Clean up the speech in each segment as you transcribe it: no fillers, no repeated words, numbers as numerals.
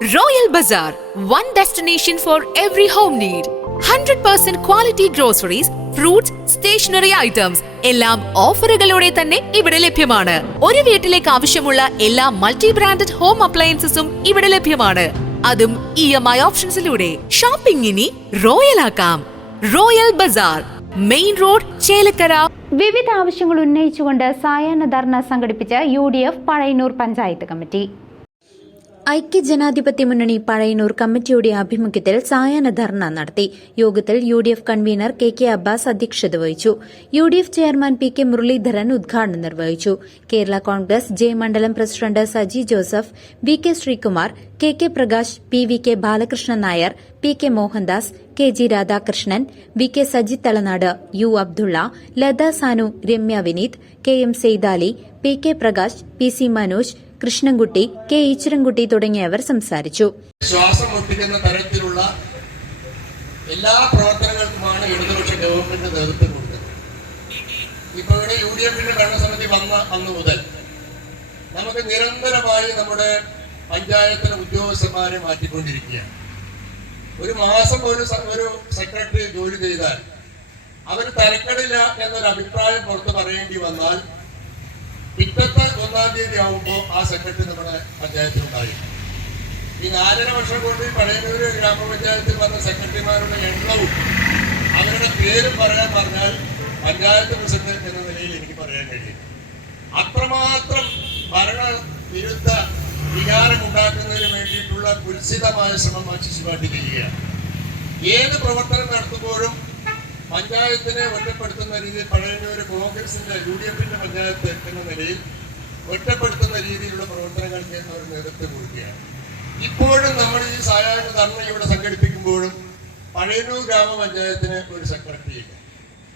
Royal Bazaar, one destination for every home need. 100% quality groceries, fruits, stationery items എല്ലാം ഓഫറുകളോടെ തന്നെ ഇവിടെ ലഭ്യമാണ്. ഒരു വീട്ടിലേക്ക് ആവശ്യമുള്ള എല്ലാ മൾട്ടി ബ്രാൻഡഡ് ഹോം അപ്ലയൻസസും ഇവിടെ ലഭ്യമാണ്. അതും EMI ഓപ്ഷൻസിലൂടെ. ഷോപ്പിംഗ് ഇനി റോയൽ ആക്കാം. Royal Bazar, main road, Chelakkara. വിവിധ ആവശ്യങ്ങൾ ഉന്നയിച്ചുകൊണ്ട് സായാഹ്ന ധർണ സംഘടിപ്പിച്ച UDF പഴയന്നൂർ പഞ്ചായത്ത് കമ്മിറ്റി. ഐക്യജനാധിപത്യ മുന്നണി പഴയന്നൂർ കമ്മിറ്റിയുടെ ആഭിമുഖ്യത്തിൽ സായാഹ്ന ധർണ നടത്തി. യോഗത്തിൽ UDF കൺവീനർ KK അബ്ബാസ് അധ്യക്ഷത വഹിച്ചു. UDF ചെയർമാൻ PK മുരളീധരൻ ഉദ്ഘാടനം നിർവഹിച്ചു. കേരള കോൺഗ്രസ് ജെ മണ്ഡലം president Saji Joseph, VK Sreekumar, KK Prakash, PVK Balakrishnan Nair, PK Mohandas, KG Radhakrishnan, VK Sajith Thalanad, U Abdulla, Latha Sanu, Ramya Vineeth, KM Saithali, PK Prakash, PC Manoj, Krishnankutty, K Eswarankutty തുടങ്ങിയവർ സംസാരിച്ചു. ശ്വാസം മുട്ടിക്കുന്ന തരത്തിലുള്ള എല്ലാ പ്രവർത്തനങ്ങൾക്കുമാണ് ഇടതുപക്ഷ ഗവൺമെന്റ് നേതൃത്വം കൊടുത്തത്. ഇപ്പൊ ഇവിടെ UDFന്റെ ഭരണസമിതി വന്ന അന്ന് മുതൽ നമുക്ക് നിരന്തരമായി നമ്മുടെ പഞ്ചായത്തിലെ ഉദ്യോഗസ്ഥന്മാരെ മാറ്റിക്കൊണ്ടിരിക്കുകയാണ്. ഒരു മാസം ഒരു സെക്രട്ടറി ജോലി ചെയ്താൽ അവർ തരക്കടില്ല എന്നൊരു അഭിപ്രായം പുറത്ത് പറയേണ്ടി വന്നാൽ പിറ്റത്തെ 1-ാം തീയതി ആവുമ്പോൾ ആ സെക്രട്ടറി നമ്മുടെ പഞ്ചായത്തിലുണ്ടായി. ഈ 4.5 വർഷം കൊണ്ട് പഴയന്നൂര് ഗ്രാമപഞ്ചായത്തിൽ വന്ന സെക്രട്ടറിമാരുടെ എണ്ണവും അവരുടെ പേരും പറയാൻ പറഞ്ഞാൽ പഞ്ചായത്ത് പ്രസിഡന്റ് എന്ന നിലയിൽ എനിക്ക് പറയാൻ കഴിയും. അത്രമാത്രം ഭരണവിരുദ്ധ വികാരമുണ്ടാക്കുന്നതിന് വേണ്ടിയിട്ടുള്ള കുൽസിതമായ ശ്രമം മാർക്സിസ്റ്റ് പാർട്ടി ചെയ്യുകയാണ്. ഏത് പ്രവർത്തനം നടത്തുമ്പോഴും പഞ്ചായത്തിനെ ഒറ്റപ്പെടുത്തുന്ന രീതിയിൽ പഴയന്നൂര് കോൺഗ്രസിന്റെ UDFന്റെ പഞ്ചായത്ത് എന്ന നിലയിൽ ഒറ്റപ്പെടുത്തുന്ന രീതിയിലുള്ള പ്രവർത്തനങ്ങൾക്ക് അവർ നേതൃത്വം കൊടുക്കുകയാണ്. ഇപ്പോഴും നമ്മൾ ഈ സായാഹ്ന ധർണ ഇവിടെ സംഘടിപ്പിക്കുമ്പോഴും പഴയന്നൂർ ഗ്രാമപഞ്ചായത്തിന് ഒരു സെക്രട്ടറി ഇല്ല,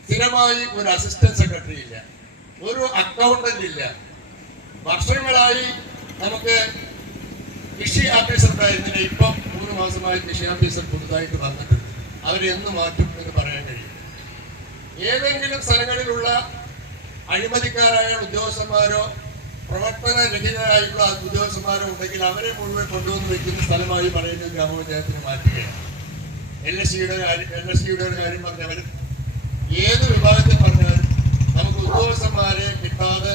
സ്ഥിരമായി ഒരു അസിസ്റ്റന്റ് സെക്രട്ടറി ഇല്ല, ഒരു അക്കൗണ്ടന്റ് ഇല്ല. വർഷങ്ങളായി നമുക്ക് കൃഷി ഓഫീസർ ഉണ്ടായിരുന്നില്ല. ഇപ്പം 3 മാസമായി കൃഷി ഓഫീസർ പുതുതായിട്ട് വന്നിട്ടുണ്ട്. അവരെന്ന് മാറ്റും എന്ന് പറയാൻ കഴിയും. ഏതെങ്കിലും സ്ഥലങ്ങളിലുള്ള അഴിമതിക്കാരായ ഉദ്യോഗസ്ഥന്മാരോ പ്രവർത്തനരഹിതരായിട്ടുള്ള ഉദ്യോഗസ്ഥന്മാരോ ഉണ്ടെങ്കിൽ അവരെ മുഴുവൻ കൊണ്ടുവന്ന് വെക്കുന്ന സ്ഥലമായി പറയുന്ന ഗ്രാമപഞ്ചായത്തിന് മാറ്റുകയാണ്. LSCയുടെ ഒരു കാര്യം പറഞ്ഞവർ ഏത് വിഭാഗത്തിൽ പറഞ്ഞാലും നമുക്ക് ഉദ്യോഗസ്ഥന്മാരെ കിട്ടാതെ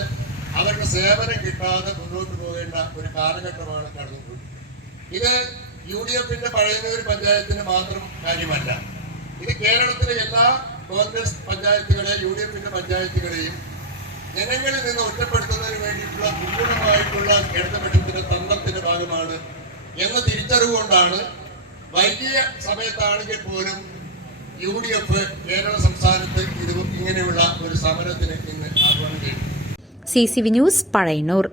അവരുടെ സേവനം കിട്ടാതെ മുന്നോട്ട് പോകേണ്ട ഒരു കാലഘട്ടമാണ് കടന്നുപോകുന്നത്. ഇത് UDFന്റെ പഴയന്നൂർ പഞ്ചായത്തിന് മാത്രം കാര്യമല്ല. ഇത് കേരളത്തിലെ എല്ലാ കോൺഗ്രസ് പഞ്ചായത്തുകളെയും UDFന്റെ പഞ്ചായത്തുകളെയും ജനങ്ങളിൽ നിന്ന് ഒറ്റപ്പെടുത്തുന്നതിന് വേണ്ടിയിട്ടുള്ള ദുർഗുണമായിട്ടുള്ള ഇടതുപക്ഷത്തിന്റെ തന്ത്രത്തിന്റെ ഭാഗമാണ് എന്ന തിരിച്ചറിവുകൊണ്ടാണ് വൈകിയ സമയത്താണെങ്കിൽ പോലും UDF കേരള സംസ്ഥാനത്ത് ഇങ്ങനെയുള്ള ഒരു സമരത്തിന് ഇന്ന് ആഹ്വാനം ചെയ്തു. CCV news Pazhayannur.